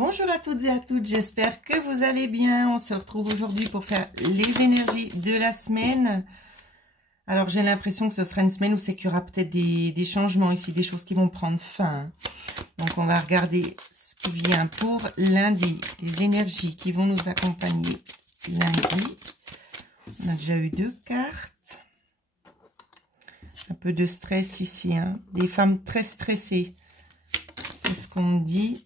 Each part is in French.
Bonjour à toutes et à toutes, j'espère que vous allez bien. On se retrouve aujourd'hui pour faire les énergies de la semaine. Alors j'ai l'impression que ce sera une semaine où c'est qu'il y aura peut-être des changements ici, des choses qui vont prendre fin. Donc on va regarder ce qui vient pour lundi, les énergies qui vont nous accompagner lundi. On a déjà eu 2 cartes. Un peu de stress ici, hein. Des femmes très stressées. C'est ce qu'on me dit.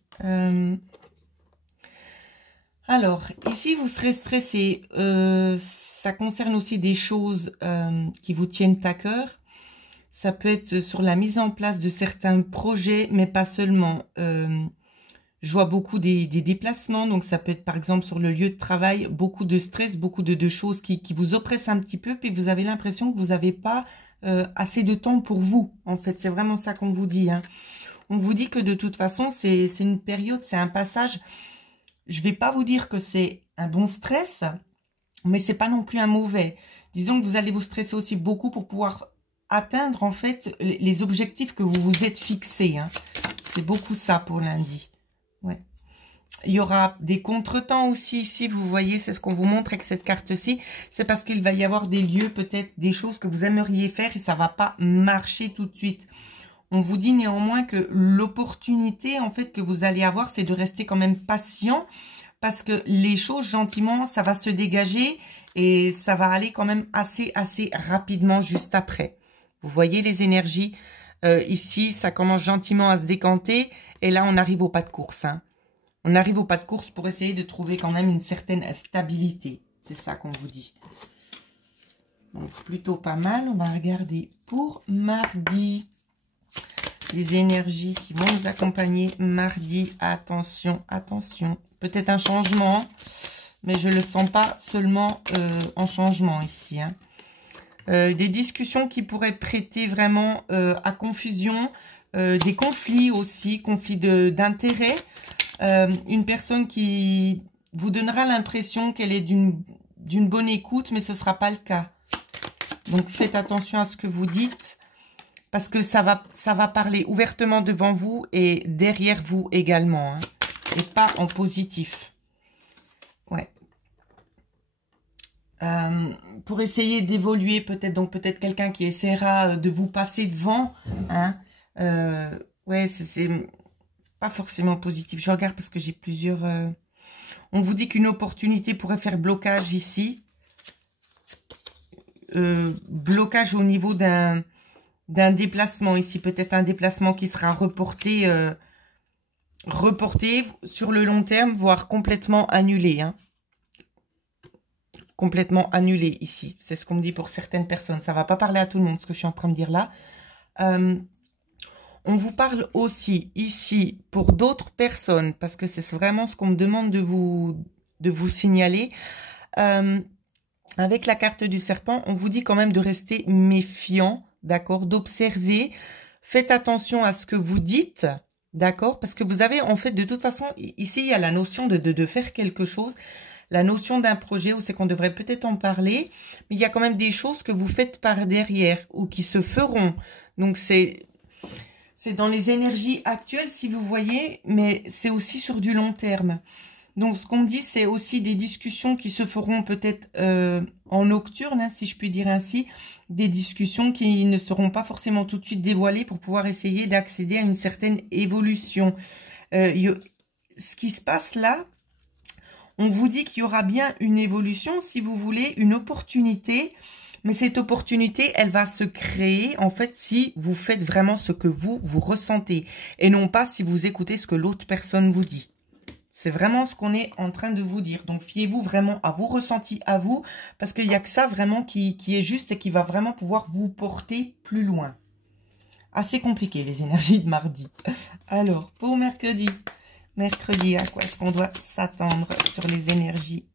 Alors, ici, vous serez stressé. Ça concerne aussi des choses qui vous tiennent à cœur. Ça peut être sur la mise en place de certains projets, mais pas seulement. Je vois beaucoup des déplacements. Donc, ça peut être, par exemple, sur le lieu de travail, beaucoup de stress, beaucoup de choses qui vous oppressent un petit peu. Puis, vous avez l'impression que vous n'avez pas assez de temps pour vous. En fait, c'est vraiment ça qu'on vous dit, hein. On vous dit que de toute façon, c'est une période, c'est un passage. Je ne vais pas vous dire que c'est un bon stress, mais c'est pas non plus un mauvais. Disons que vous allez vous stresser aussi beaucoup pour pouvoir atteindre en fait les objectifs que vous vous êtes fixés, hein. C'est beaucoup ça pour lundi. Ouais. Il y aura des contretemps aussi ici, vous voyez, c'est ce qu'on vous montre avec cette carte-ci. C'est parce qu'il va y avoir des lieux, peut-être des choses que vous aimeriez faire et ça va pas marcher tout de suite. On vous dit néanmoins que l'opportunité, en fait, que vous allez avoir, c'est de rester quand même patient parce que les choses, gentiment, ça va se dégager et ça va aller quand même assez rapidement juste après. Vous voyez les énergies ici, ça commence gentiment à se décanter et là, on arrive au pas de course, hein. On arrive au pas de course pour essayer de trouver quand même une certaine stabilité. C'est ça qu'on vous dit. Donc, plutôt pas mal. On va regarder pour mardi. Les énergies qui vont nous accompagner mardi. Attention, attention. Peut-être un changement, mais je ne le sens pas seulement en changement ici, hein. Des discussions qui pourraient prêter vraiment à confusion. Des conflits aussi, conflits d'intérêts. Une personne qui vous donnera l'impression qu'elle est d'une bonne écoute, mais ce ne sera pas le cas. Donc, faites attention à ce que vous dites. Parce que ça va parler ouvertement devant vous et derrière vous également, hein, et pas en positif. Ouais. Pour essayer d'évoluer, peut-être, donc peut-être quelqu'un qui essaiera de vous passer devant, hein. Ouais, c'est pas forcément positif. Je regarde parce que j'ai plusieurs... On vous dit qu'une opportunité pourrait faire blocage ici. Blocage au niveau d'un déplacement ici, peut-être un déplacement qui sera reporté sur le long terme, voire complètement annulé, hein. Complètement annulé ici. C'est ce qu'on me dit pour certaines personnes. Ça ne va pas parler à tout le monde, ce que je suis en train de dire là. On vous parle aussi ici pour d'autres personnes, parce que c'est vraiment ce qu'on me demande de vous signaler. Avec la carte du serpent, on vous dit quand même de rester méfiant. D'accord, d'observer. Faites attention à ce que vous dites, d'accord, parce que vous avez en fait de toute façon, ici il y a la notion de faire quelque chose, la notion d'un projet où c'est qu'on devrait peut-être en parler, mais il y a quand même des choses que vous faites par derrière ou qui se feront. Donc c'est dans les énergies actuelles si vous voyez, mais c'est aussi sur du long terme. Donc, ce qu'on me dit, c'est aussi des discussions qui se feront peut-être en nocturne, hein, si je puis dire ainsi. Des discussions qui ne seront pas forcément tout de suite dévoilées pour pouvoir essayer d'accéder à une certaine évolution. Ce qui se passe là, on vous dit qu'il y aura bien une évolution, si vous voulez, une opportunité. Mais cette opportunité, elle va se créer, en fait, si vous faites vraiment ce que vous ressentez. Et non pas si vous écoutez ce que l'autre personne vous dit. C'est vraiment ce qu'on est en train de vous dire. Donc, fiez-vous vraiment à vos ressentis, à vous, parce qu'il n'y a que ça vraiment qui est juste et qui va vraiment pouvoir vous porter plus loin. Assez compliqué, les énergies de mardi. Alors, pour mercredi. Mercredi, à quoi est-ce qu'on doit s'attendre sur les énergies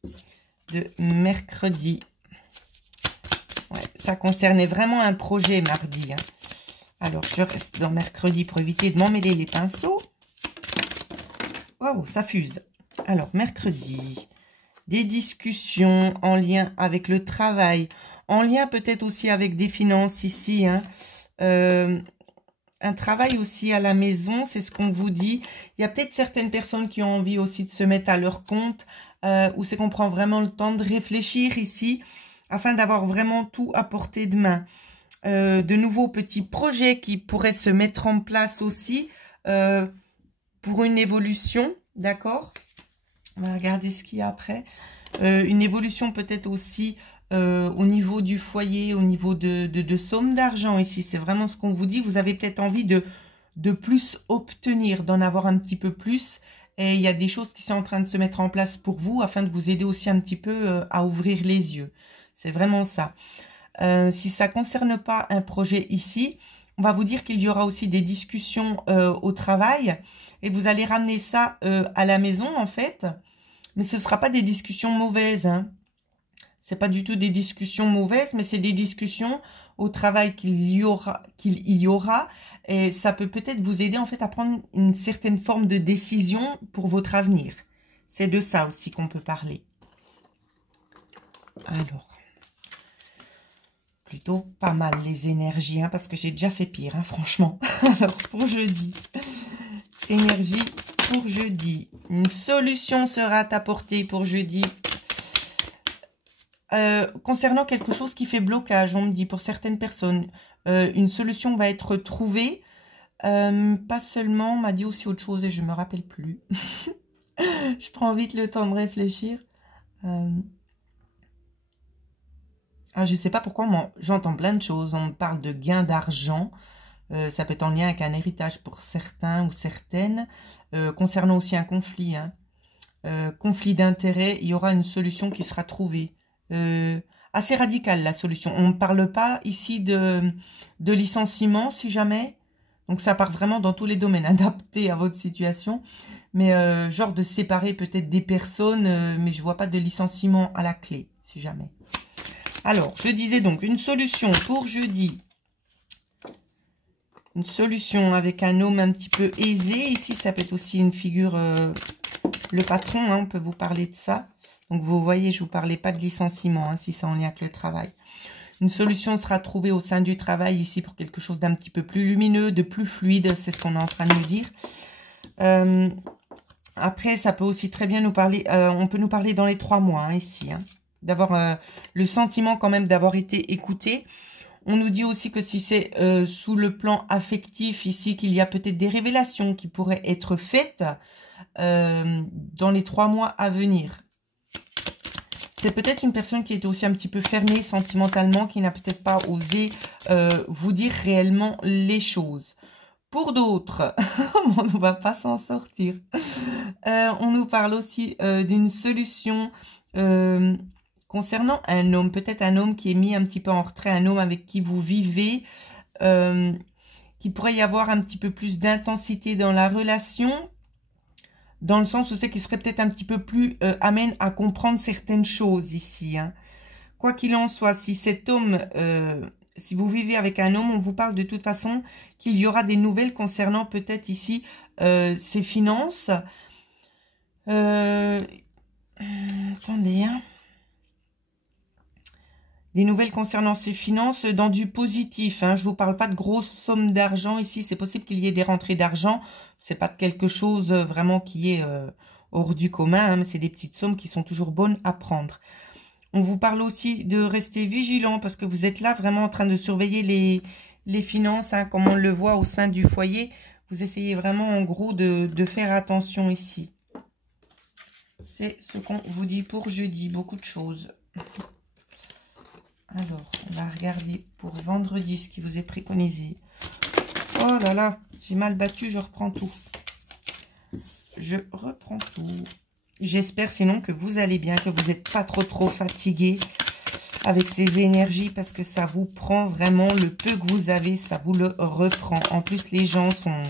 de mercredi? Ouais, ça concernait vraiment un projet mardi, hein. Alors, je reste dans mercredi pour éviter de m'emmêler les pinceaux. Waouh, ça fuse. Alors, mercredi, des discussions en lien avec le travail, en lien peut-être aussi avec des finances ici, hein. un travail aussi à la maison, c'est ce qu'on vous dit. Il y a peut-être certaines personnes qui ont envie aussi de se mettre à leur compte, où c'est qu'on prend vraiment le temps de réfléchir ici, afin d'avoir vraiment tout à portée de main. De nouveaux petits projets qui pourraient se mettre en place aussi pour une évolution, d'accord? On va regarder ce qu'il y a après. Une évolution peut-être aussi au niveau du foyer, au niveau de somme d'argent ici. C'est vraiment ce qu'on vous dit. Vous avez peut-être envie de plus obtenir, d'en avoir un petit peu plus. Et il y a des choses qui sont en train de se mettre en place pour vous afin de vous aider aussi un petit peu à ouvrir les yeux. C'est vraiment ça. Si ça ne concerne pas un projet ici, on va vous dire qu'il y aura aussi des discussions au travail. Et vous allez ramener ça à la maison en fait. Mais ce ne sera pas des discussions mauvaises, hein. C'est pas du tout des discussions mauvaises, mais c'est des discussions au travail qu'il y aura. Et ça peut peut-être vous aider en fait à prendre une certaine forme de décision pour votre avenir. C'est de ça aussi qu'on peut parler. Alors, plutôt pas mal les énergies, hein, parce que j'ai déjà fait pire, hein, franchement. Alors, pour jeudi, énergie pour jeudi. Une solution sera apportée pour jeudi. Concernant quelque chose qui fait blocage, on me dit pour certaines personnes, une solution va être trouvée. Pas seulement, on m'a dit aussi autre chose et je me rappelle plus. Je prends vite le temps de réfléchir. Je sais pas pourquoi j'entends plein de choses. On me parle de gain d'argent. Ça peut être en lien avec un héritage pour certains ou certaines. Concernant aussi un conflit, hein. Conflit d'intérêts, il y aura une solution qui sera trouvée. Assez radicale la solution. On ne parle pas ici de licenciement si jamais. Donc ça part vraiment dans tous les domaines adaptés à votre situation. Mais genre de séparer peut-être des personnes, mais je vois pas de licenciement à la clé si jamais. Alors, je disais donc une solution pour jeudi. Une solution avec un homme un petit peu aisé. Ici, ça peut être aussi une figure, le patron, hein, on peut vous parler de ça. Donc, vous voyez, je ne vous parlais pas de licenciement, hein, si c'est en lien avec le travail. Une solution sera trouvée au sein du travail ici pour quelque chose d'un petit peu plus lumineux, de plus fluide. C'est ce qu'on est en train de nous dire. Après, ça peut aussi très bien nous parler, on peut nous parler dans les 3 mois, hein, ici. Hein, d'avoir le sentiment quand même d'avoir été écouté. On nous dit aussi que si c'est sous le plan affectif ici, qu'il y a peut-être des révélations qui pourraient être faites dans les 3 mois à venir. C'est peut-être une personne qui est aussi un petit peu fermée sentimentalement, qui n'a peut-être pas osé vous dire réellement les choses. Pour d'autres, on ne va pas s'en sortir. On nous parle aussi d'une solution concernant un homme. Peut-être un homme qui est mis un petit peu en retrait, un homme avec qui vous vivez, qui pourrait y avoir un petit peu plus d'intensité dans la relation, dans le sens où c'est qu'il serait peut-être un petit peu plus amène à comprendre certaines choses ici. Hein. Quoi qu'il en soit, si cet homme, si vous vivez avec un homme, on vous parle de toute façon qu'il y aura des nouvelles concernant peut-être ici ses finances. Attendez, hein. Des nouvelles concernant ses finances dans du positif. Hein. Je ne vous parle pas de grosses sommes d'argent ici. C'est possible qu'il y ait des rentrées d'argent. C'est pas de quelque chose vraiment qui est hors du commun. Hein, mais c'est des petites sommes qui sont toujours bonnes à prendre. On vous parle aussi de rester vigilant parce que vous êtes là vraiment en train de surveiller les finances. Hein, comme on le voit au sein du foyer. Vous essayez vraiment en gros de faire attention ici. C'est ce qu'on vous dit pour jeudi. Beaucoup de choses. Alors, on va regarder pour vendredi ce qui vous est préconisé. Oh là là, j'ai mal battu, je reprends tout. Je reprends tout. J'espère sinon que vous allez bien, que vous n'êtes pas trop fatigué avec ces énergies parce que ça vous prend vraiment le peu que vous avez, ça vous le reprend. En plus, les gens sont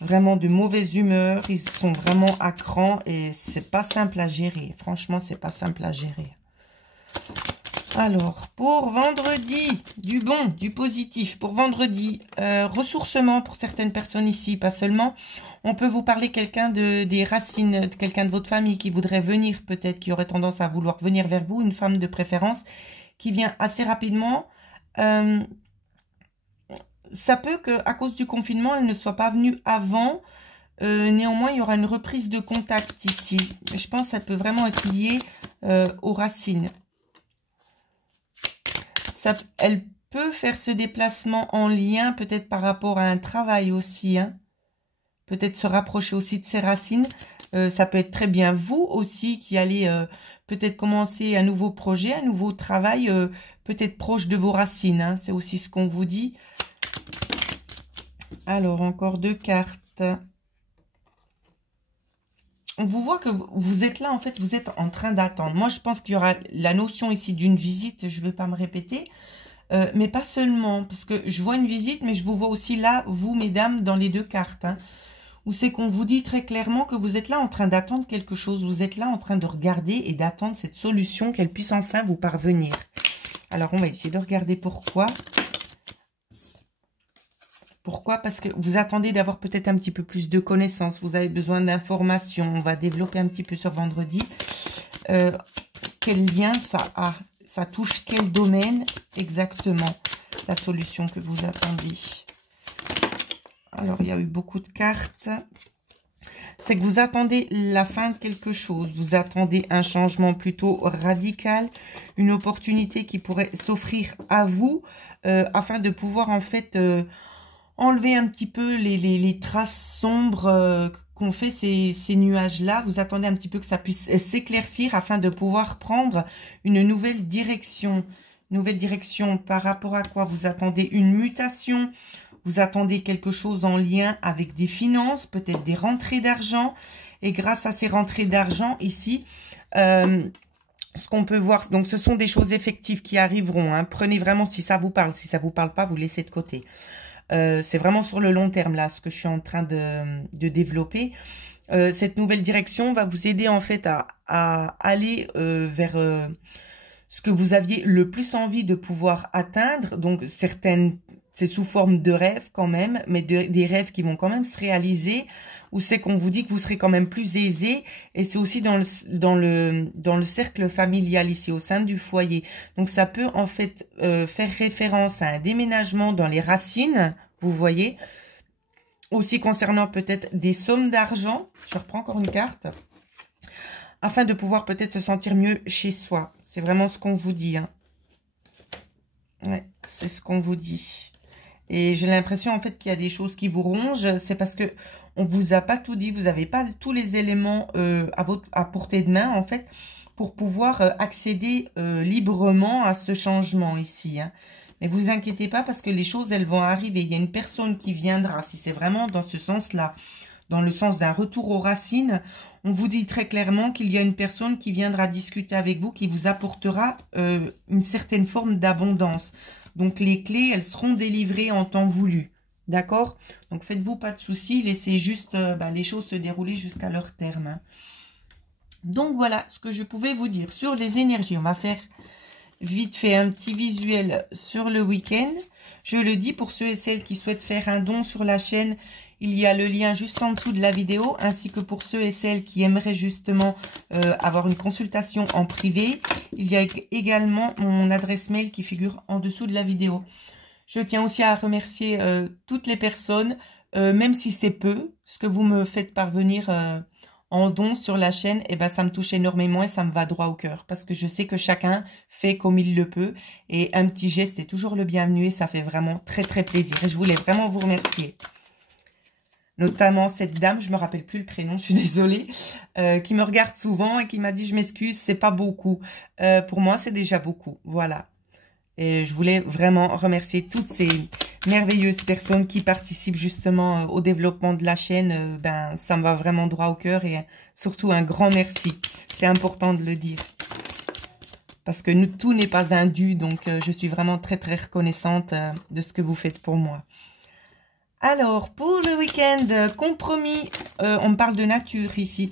vraiment de mauvaise humeur, ils sont vraiment à cran et c'est pas simple à gérer. Franchement, c'est pas simple à gérer. Alors, pour vendredi, du bon, du positif. Pour vendredi, ressourcement pour certaines personnes ici, pas seulement. On peut vous parler des racines, quelqu'un de votre famille qui voudrait venir peut-être, qui aurait tendance à vouloir venir vers vous, une femme de préférence, qui vient assez rapidement. ça peut qu'à cause du confinement, elle ne soit pas venue avant. Néanmoins, il y aura une reprise de contact ici. Je pense que ça peut vraiment être lié aux racines. Elle peut faire ce déplacement en lien, peut-être par rapport à un travail aussi. Hein. Peut-être se rapprocher aussi de ses racines. Ça peut être très bien vous aussi qui allez peut-être commencer un nouveau projet, un nouveau travail, peut-être proche de vos racines. Hein. C'est aussi ce qu'on vous dit. Alors, encore 2 cartes. On vous voit que vous êtes là, en fait, vous êtes en train d'attendre. Moi, je pense qu'il y aura la notion ici d'une visite, je ne vais pas me répéter. Mais pas seulement, parce que je vois une visite, mais je vous vois aussi là, vous, mesdames, dans les 2 cartes. Hein, où c'est qu'on vous dit très clairement que vous êtes là en train d'attendre quelque chose. Vous êtes là en train de regarder et d'attendre cette solution, qu'elle puisse enfin vous parvenir. Alors, on va essayer de regarder pourquoi. Pourquoi? Parce que vous attendez d'avoir peut-être un petit peu plus de connaissances. Vous avez besoin d'informations. On va développer un petit peu sur vendredi. Quel lien ça a? Ça touche quel domaine exactement? La solution que vous attendez. Alors, il y a eu beaucoup de cartes. C'est que vous attendez la fin de quelque chose. Vous attendez un changement plutôt radical. Une opportunité qui pourrait s'offrir à vous afin de pouvoir en fait... enlever un petit peu les traces sombres qu'ont fait ces nuages-là. Vous attendez un petit peu que ça puisse s'éclaircir afin de pouvoir prendre une nouvelle direction. Nouvelle direction par rapport à quoi? Vous attendez une mutation, vous attendez quelque chose en lien avec des finances, peut-être des rentrées d'argent. Et grâce à ces rentrées d'argent ici, ce qu'on peut voir, donc ce sont des choses effectives qui arriveront. Hein. Prenez vraiment si ça vous parle. Si ça vous parle pas, vous laissez de côté. C'est vraiment sur le long terme, là, ce que je suis en train de développer. Cette nouvelle direction va vous aider, en fait, à aller vers ce que vous aviez le plus envie de pouvoir atteindre. Donc, c'est sous forme de rêves quand même, mais des rêves qui vont quand même se réaliser, où c'est qu'on vous dit que vous serez quand même plus aisé. Et c'est aussi dans le cercle familial ici, au sein du foyer. Donc, ça peut en fait faire référence à un déménagement dans les racines, vous voyez. Aussi concernant peut-être des sommes d'argent. Je reprends encore une carte. Afin de pouvoir peut-être se sentir mieux chez soi. C'est vraiment ce qu'on vous dit. Hein. Ouais, c'est ce qu'on vous dit. Et j'ai l'impression en fait qu'il y a des choses qui vous rongent. C'est parce que on vous a pas tout dit. Vous n'avez pas tous les éléments à portée de main en fait pour pouvoir accéder librement à ce changement ici. Hein. Mais vous inquiétez pas parce que les choses elles vont arriver. Il y a une personne qui viendra si c'est vraiment dans ce sens-là, dans le sens d'un retour aux racines. On vous dit très clairement qu'il y a une personne qui viendra discuter avec vous, qui vous apportera une certaine forme d'abondance. Donc, les clés, elles seront délivrées en temps voulu. D'accord? Donc, faites-vous pas de soucis. Laissez juste les choses se dérouler jusqu'à leur terme. Hein. Donc, voilà ce que je pouvais vous dire sur les énergies. On va faire vite fait un petit visuel sur le week-end. Je le dis pour ceux et celles qui souhaitent faire un don sur la chaîne. Il y a le lien juste en dessous de la vidéo, ainsi que pour ceux et celles qui aimeraient justement avoir une consultation en privé. Il y a également mon adresse mail qui figure en dessous de la vidéo. Je tiens aussi à remercier toutes les personnes, même si c'est peu, ce que vous me faites parvenir en don sur la chaîne, et ben ça me touche énormément et ça me va droit au cœur. Parce que je sais que chacun fait comme il le peut. Et un petit geste est toujours le bienvenu et ça fait vraiment très très plaisir. Et je voulais vraiment vous remercier. Notamment cette dame, je me rappelle plus le prénom, je suis désolée, qui me regarde souvent et qui m'a dit « Je m'excuse, c'est pas beaucoup. » Pour moi, c'est déjà beaucoup. Voilà. Et je voulais vraiment remercier toutes ces merveilleuses personnes qui participent justement au développement de la chaîne. Ça me va vraiment droit au cœur et surtout un grand merci. C'est important de le dire. Parce que tout n'est pas un dû, donc je suis vraiment très très reconnaissante de ce que vous faites pour moi. Alors, pour le week-end, compromis, on me parle de nature ici.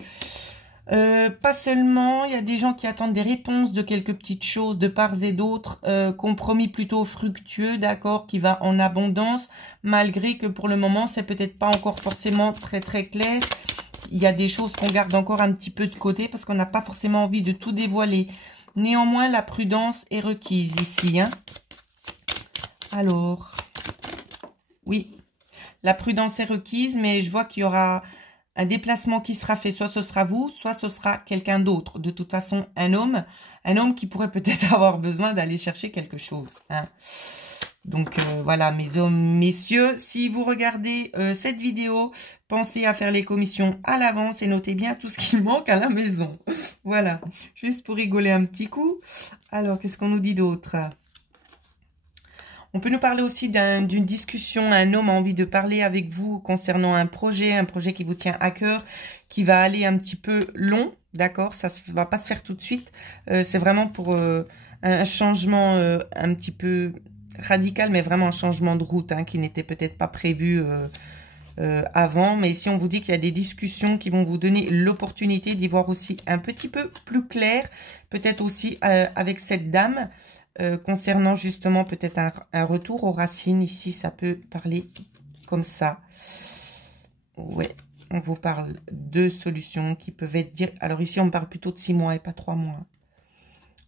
Pas seulement, il y a des gens qui attendent des réponses de quelques petites choses de part et d'autre. Compromis plutôt fructueux, d'accord, qui va en abondance, malgré que pour le moment, c'est peut-être pas encore forcément très très clair. Il y a des choses qu'on garde encore un petit peu de côté parce qu'on n'a pas forcément envie de tout dévoiler. Néanmoins, la prudence est requise ici. Hein. Alors... la prudence est requise, mais je vois qu'il y aura un déplacement qui sera fait. Soit ce sera vous, soit ce sera quelqu'un d'autre. De toute façon, un homme qui pourrait peut-être avoir besoin d'aller chercher quelque chose. Hein. Donc voilà, mes hommes, messieurs, si vous regardez cette vidéo, pensez à faire les commissions à l'avance et notez bien tout ce qui manque à la maison. Voilà, juste pour rigoler un petit coup. Alors, qu'est-ce qu'on nous dit d'autre? On peut nous parler aussi d'une discussion. Un homme a envie de parler avec vous concernant un projet qui vous tient à cœur, qui va aller un petit peu long, d'accord? Ça ne va pas se faire tout de suite. C'est vraiment pour un changement un petit peu radical, mais vraiment un changement de route hein, qui n'était peut-être pas prévu avant. Mais ici, on vous dit qu'il y a des discussions qui vont vous donner l'opportunité d'y voir aussi un petit peu plus clair, peut-être aussi avec cette dame, concernant justement peut-être un retour aux racines. Ici, ça peut parler comme ça. Ouais, on vous parle de solutions qui peuvent être dire. Alors ici, on parle plutôt de 6 mois et pas 3 mois.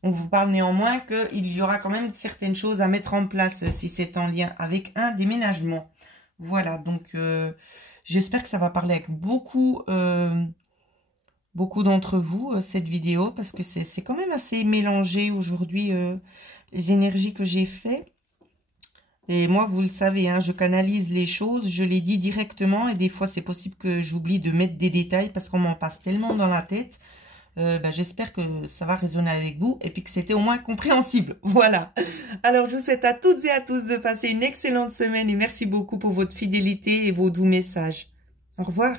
On vous parle néanmoins qu'il y aura quand même certaines choses à mettre en place si c'est en lien avec un déménagement. Voilà, donc j'espère que ça va parler avec beaucoup d'entre vous, cette vidéo, parce que c'est quand même assez mélangé aujourd'hui, les énergies que j'ai fait. Et moi, vous le savez, hein, je canalise les choses, je les dis directement, et des fois, c'est possible que j'oublie de mettre des détails parce qu'on m'en passe tellement dans la tête. J'espère que ça va résonner avec vous et puis que c'était au moins compréhensible. Voilà. Alors, je vous souhaite à toutes et à tous de passer une excellente semaine et merci beaucoup pour votre fidélité et vos doux messages. Au revoir.